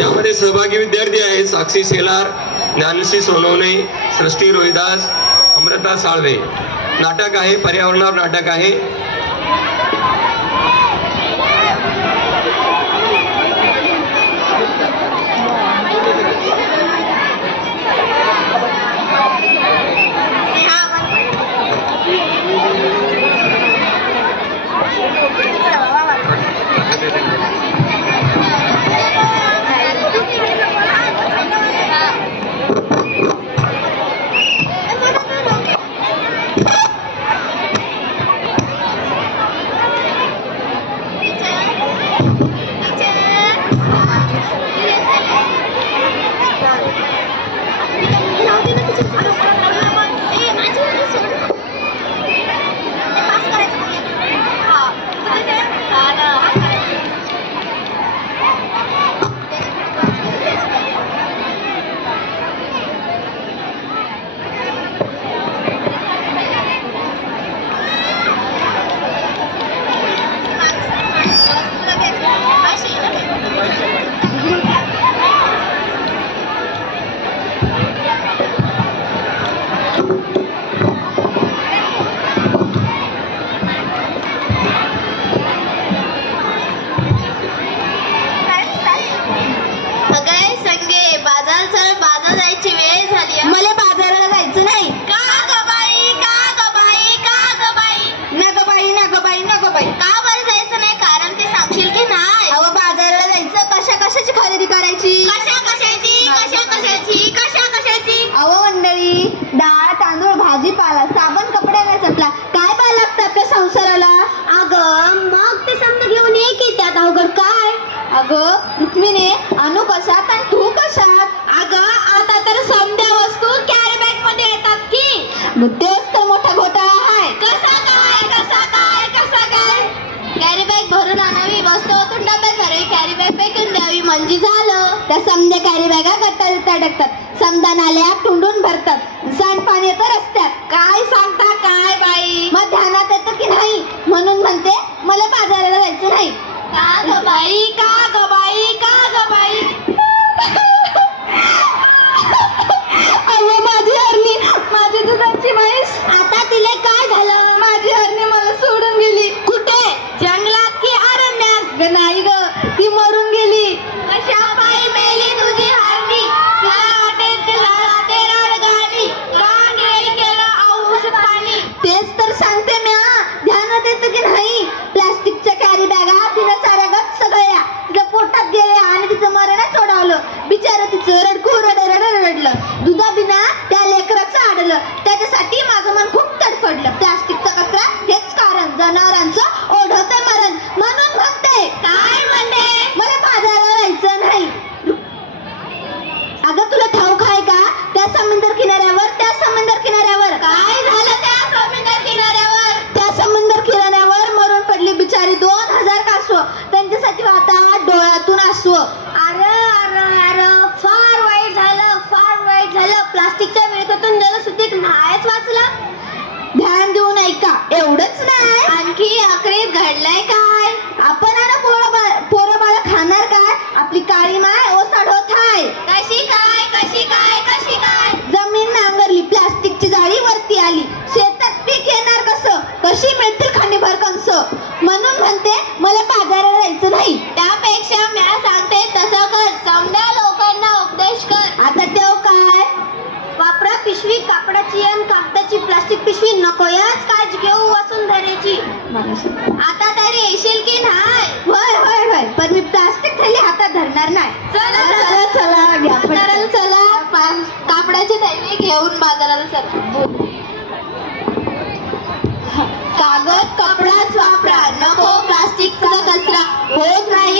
यामध्ये सहभागी विद्यार्थी आहेत साक्षी सेलार ज्ञानसी सोनवणे सृष्टी रोहिदास अमृता साळवे. नाटक आहे पर्यावरणावर नाटक आहे. संसाराला? अगं मग ते समज घेऊन ये की त्यात अवघड काय? अगं रुक्मिणी अनु कशात आणि तू कशात? अगं आता तर समध्या वस्तू कॅरी बॅगमध्ये येतात की? मग तेच तर मोठा घोटाळा आहे. कसा काय कसा काय कसा काय? कॅरी बॅग भरून आणावी वस्तू ओतून डब्यात भरावी कॅरी बॅग फेकून द्यावी म्हणजे झालं. त्या समध्या कॅरी बॅगा गट्टा अडकतात समजा नाल्या टुंडून भरतात. सांडपाणी येतं रस्त्यात. काय सांग? त्याच्यासाठी माझं मन खूप तडफडलं. प्लास्टिकचा कचरा हेच कारण. जनावरांचं ओढवतंय मरण. म्हणून म्हणते काय म्हणते मला बाजाराला जायचं नाही. अगं तुला ठाऊक आहे का? त्या समुद्र किनाऱ्यावर त्या समुद्र किनाऱ्यावर. काय झालं त्या समुद्र किनाऱ्यावर? त्या समुद्र किनाऱ्यावर मरून पडली बिचारी दोन हजार कासव. त्यांच्यासाठी आता डोळ्यातून आसव प्लास्टिकच्या विळखतून जलसुद्धीक नाहीच वाचलं ध्यान देऊन ऐका. एवढंच नाही. आणखी अखेरीत घडलंय काय? आपण आता पोरं पोरं बाळ खाणार काय? आपली काळी माय ओसाड होत आहे कशी काय? कशी काय? कशी काय? जमीन नांगरली प्लास्टिकची जाळी वरती आली. शेतात पीक येणार कसं? कशी मिळतील खांडीभर कंस म्हणून म्हणते मला बाजाराला जायचं नाही. त्यापेक्षा मी सांगते तसं कर समजा लोकांना उपदेश कर आता तेव काय वापरा पिशवी कापडाची आणि कागदाची प्लास्टिक पिशवी नकोयाच काळजी घेऊ वसुंधरेची. आता तरी येशील की नाही? होय होय होय. पण मी प्लास्टिक थैली हातात धरणार नाही. चला चला चला. बाजाराला चला. कापडाची थैली घेऊन बाजाराला चला. कागद कपडाच वापरा. नको प्लास्टिकचा कचरा. होत नाही.